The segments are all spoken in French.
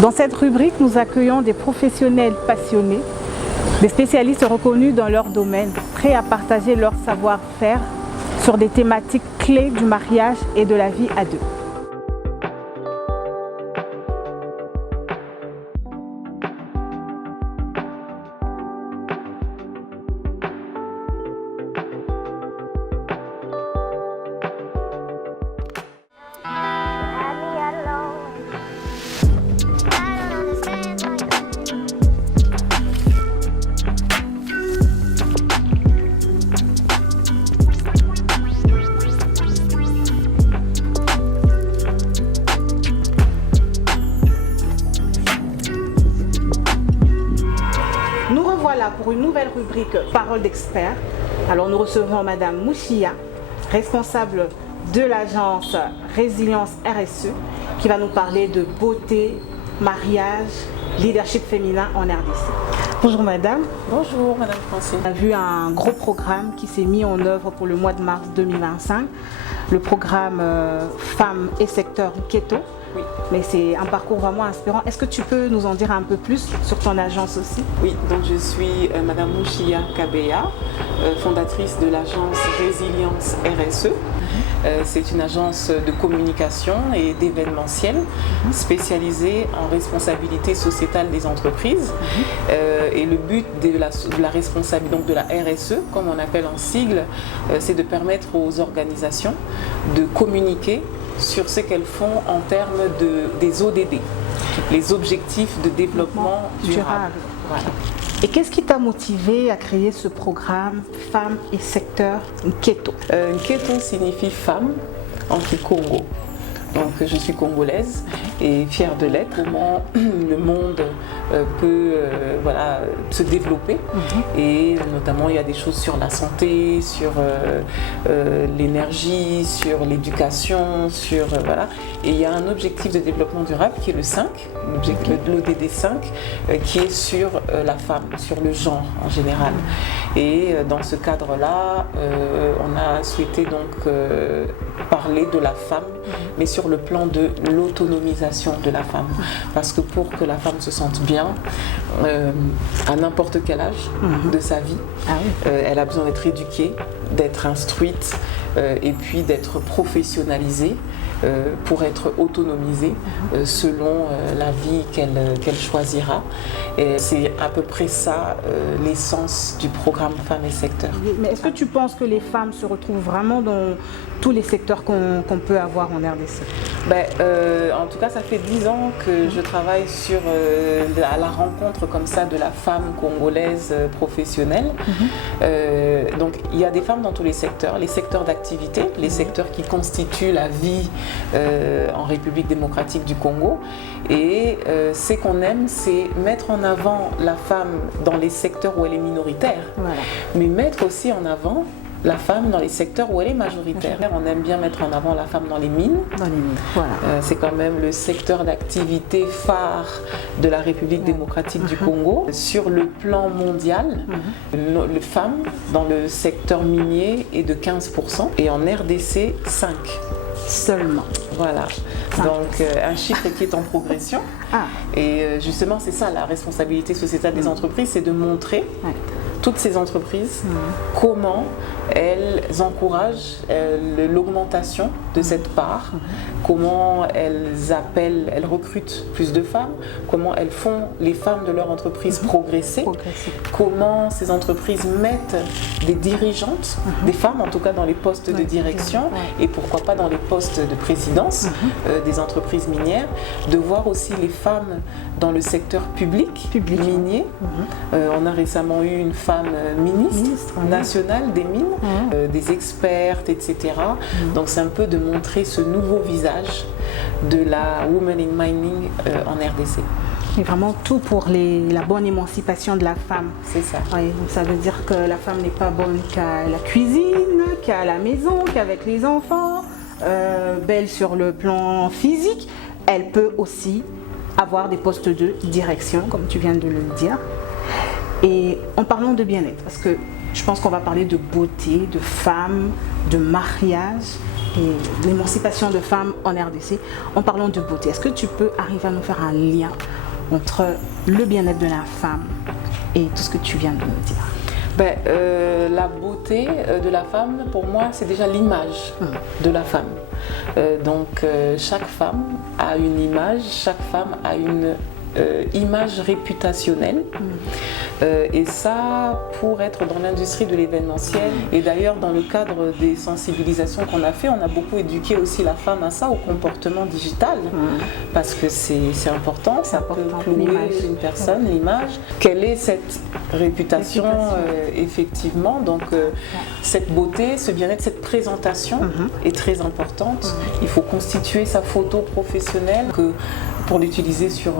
Dans cette rubrique, nous accueillons des professionnels passionnés, des spécialistes reconnus dans leur domaine, prêts à partager leur savoir-faire sur des thématiques clés du mariage et de la vie à deux. Pour une nouvelle rubrique Parole d'experts. Alors nous recevons Madame Mouchia, responsable de l'agence Résilience RSE, qui va nous parler de beauté, mariage, leadership féminin en RDC. Bonjour Madame. Bonjour Madame Francine. On a vu un gros programme qui s'est mis en œuvre pour le mois de mars 2025, le programme Femmes et secteur Keto. Oui. Mais c'est un parcours vraiment inspirant. Est-ce que tu peux nous en dire un peu plus sur ton agence aussi? Oui, donc je suis Madame Mouchia Kabeya, fondatrice de l'agence Résilience RSE. C'est une agence de communication et d'événementiel spécialisée en responsabilité sociétale des entreprises. Et le but de la responsabilité, donc de la RSE, comme on appelle en sigle, c'est de permettre aux organisations de communiquer sur ce qu'elles font en termes des ODD, les objectifs de développement durable. Voilà. Et qu'est-ce qui t'a motivé à créer ce programme Femmes et secteur Keto? Keto signifie femme en Congo. Donc je suis congolaise et fière de l'être. Comment le monde peut se développer et notamment il y a des choses sur la santé, sur l'énergie, sur l'éducation, voilà. Et il y a un objectif de développement durable qui est le 5, l'ODD 5, qui est sur la femme, sur le genre en général. Et dans ce cadre-là, on a souhaité donc parler de la femme, mais sur le plan de l'autonomisation de la femme. Parce que pour que la femme se sente bien, à n'importe quel âge de sa vie, elle a besoin d'être éduquée, d'être instruite et puis d'être professionnalisée pour être autonomisée selon la vie qu'elle choisira. Et c'est à peu près ça l'essence du programme Femmes et secteurs. Mais est-ce que tu penses que les femmes se retrouvent vraiment dans tous les secteurs qu'on peut avoir en RDC? En tout cas, ça fait 10 ans que je travaille à la rencontre comme ça de la femme congolaise professionnelle. Donc il y a des femmes dans tous les secteurs d'activité, les secteurs qui constituent la vie en République démocratique du Congo. Et ce qu'on aime, c'est mettre en avant la femme dans les secteurs où elle est minoritaire, mais mettre aussi en avant la femme dans les secteurs où elle est majoritaire. On aime bien mettre en avant la femme dans les mines. C'est quand même le secteur d'activité phare de la République démocratique du Congo. Sur le plan mondial, les femmes dans le secteur minier est de 15% et en RDC 5%. Seulement. Voilà. Donc un chiffre qui est en progression. Et justement, c'est ça la responsabilité sociétale des entreprises, c'est de montrer toutes ces entreprises comment elles encouragent l'augmentation de cette part, comment elles recrutent plus de femmes, comment elles font les femmes de leur entreprise progresser, comment ces entreprises mettent des dirigeantes, des femmes en tout cas dans les postes de direction et pourquoi pas dans les postes de présidence des entreprises minières, de voir aussi les femmes dans le secteur public minier. On a récemment eu une femme ministre nationale des mines, des expertes, etc. Donc c'est un peu de montrer ce nouveau visage de la Women in Mining en RDC. Et vraiment tout pour la bonne émancipation de la femme. C'est ça. Donc ça veut dire que la femme n'est pas bonne qu'à la cuisine, qu'à la maison, qu'avec les enfants, belle sur le plan physique. Elle peut aussi avoir des postes de direction, comme tu viens de le dire. Et en parlant de bien-être, parce que je pense qu'on va parler de beauté, de femme, de mariage. et l'émancipation de femmes en RDC, en parlant de beauté. Est-ce que tu peux arriver à nous faire un lien entre le bien-être de la femme et tout ce que tu viens de nous dire? La beauté de la femme, pour moi, c'est déjà l'image de la femme. Chaque femme a une image, chaque femme a une image réputationnelle. Et ça, pour être dans l'industrie de l'événementiel, et d'ailleurs dans le cadre des sensibilisations qu'on a fait, on a beaucoup éduqué aussi la femme à ça, au comportement digital, parce que c'est important, ça peut clouer une personne, l'image. Quelle est cette réputation, effectivement, donc cette beauté, ce bien-être, cette présentation est très importante. Il faut constituer sa photo professionnelle pour l'utiliser sur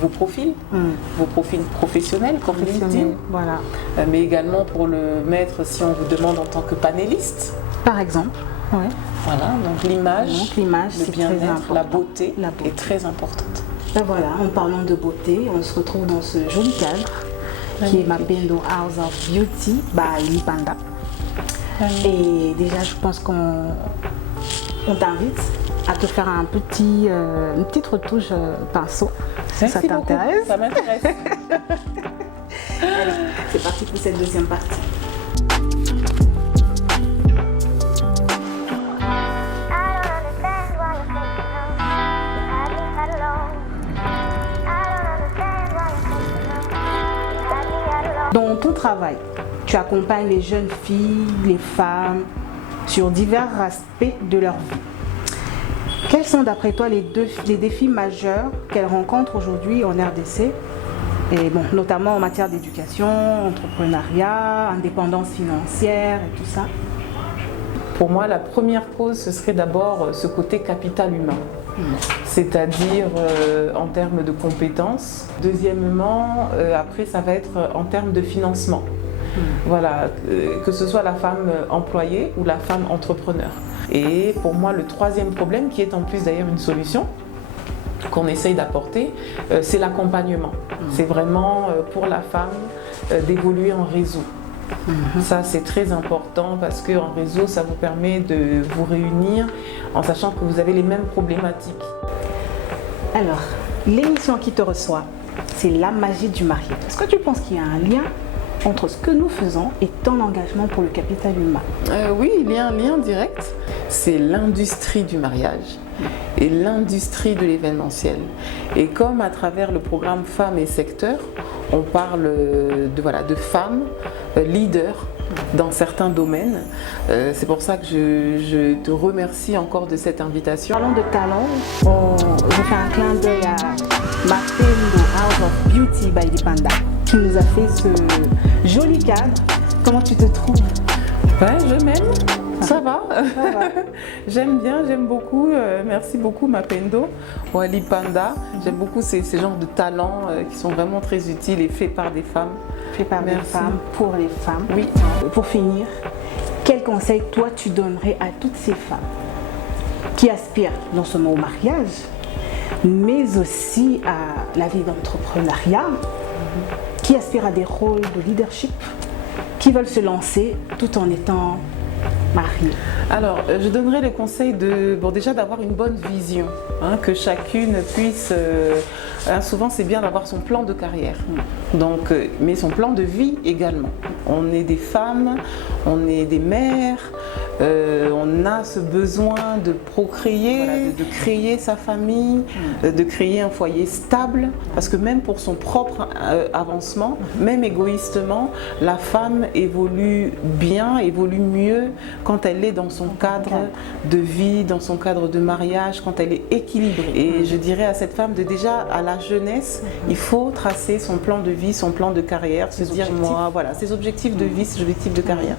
vos profils professionnels comme LinkedIn, voilà. Mais également pour le mettre si on vous demande en tant que panéliste. Par exemple. Ouais. Voilà, donc l'image, le bien-être, la beauté est très importante. Ben voilà, en parlant de beauté, on se retrouve dans ce joli cadre qui est Mapendo House of Beauty by Lipanda. Et déjà, je pense qu'on t'invite à te faire une petite retouche pinceau. Si ça t'intéresse. Ça m'intéresse. Allez, c'est parti pour cette deuxième partie. Dans ton travail, tu accompagnes les jeunes filles, les femmes sur divers aspects de leur vie. Quels sont d'après toi les défis majeurs qu'elles rencontrent aujourd'hui en RDC, et bon, notamment en matière d'éducation, entrepreneuriat, indépendance financière et tout ça? Pour moi, la première cause, ce serait d'abord ce côté capital humain, c'est-à-dire en termes de compétences. Deuxièmement, après, ça va être en termes de financement. Voilà, que ce soit la femme employée ou la femme entrepreneur. Et pour moi, le troisième problème, qui est en plus d'ailleurs une solution qu'on essaye d'apporter, c'est l'accompagnement. C'est vraiment pour la femme d'évoluer en réseau. Ça, c'est très important parce qu'en réseau, ça vous permet de vous réunir en sachant que vous avez les mêmes problématiques. Alors, l'émission qui te reçoit, c'est la magie du mariage. Est-ce que tu penses qu'il y a un lien entre ce que nous faisons et ton engagement pour le capital humain? Oui, il y a un lien direct. C'est l'industrie du mariage et l'industrie de l'événementiel. Et comme à travers le programme Femmes et Secteurs, on parle de femmes leaders dans certains domaines. C'est pour ça que je te remercie encore de cette invitation. Parlons de talent, je fais un clin d'œil à Mapendo House of Beauty by Lipanda qui nous a fait ce joli cadre. Comment tu te trouves? Je m'aime. Ça va. J'aime bien, j'aime beaucoup. Merci beaucoup Mapendo Lipanda. J'aime beaucoup ces genres de talents qui sont vraiment très utiles et faits par des femmes. Faits par des femmes, pour les femmes. Oui. Pour finir, quel conseil toi tu donnerais à toutes ces femmes qui aspirent non seulement au mariage, mais aussi à la vie d'entrepreneuriat, qui aspirent à des rôles de leadership, qui veulent se lancer tout en étant mariées? Alors, je donnerais le conseil déjà d'avoir une bonne vision, que chacune puisse... souvent, c'est bien d'avoir son plan de carrière, mais son plan de vie également. On est des femmes, on est des mères, on a ce besoin de procréer, de créer sa famille, de créer un foyer stable, parce que même pour son propre avancement, même égoïstement, la femme évolue bien, évolue mieux quand elle est dans son cadre de vie, dans son cadre de mariage, quand elle est équilibrée. Et je dirais à cette femme déjà à la jeunesse, il faut tracer son plan de vie, son plan de carrière, se dire moi, voilà, ses objectifs de vie, ses objectifs de carrière.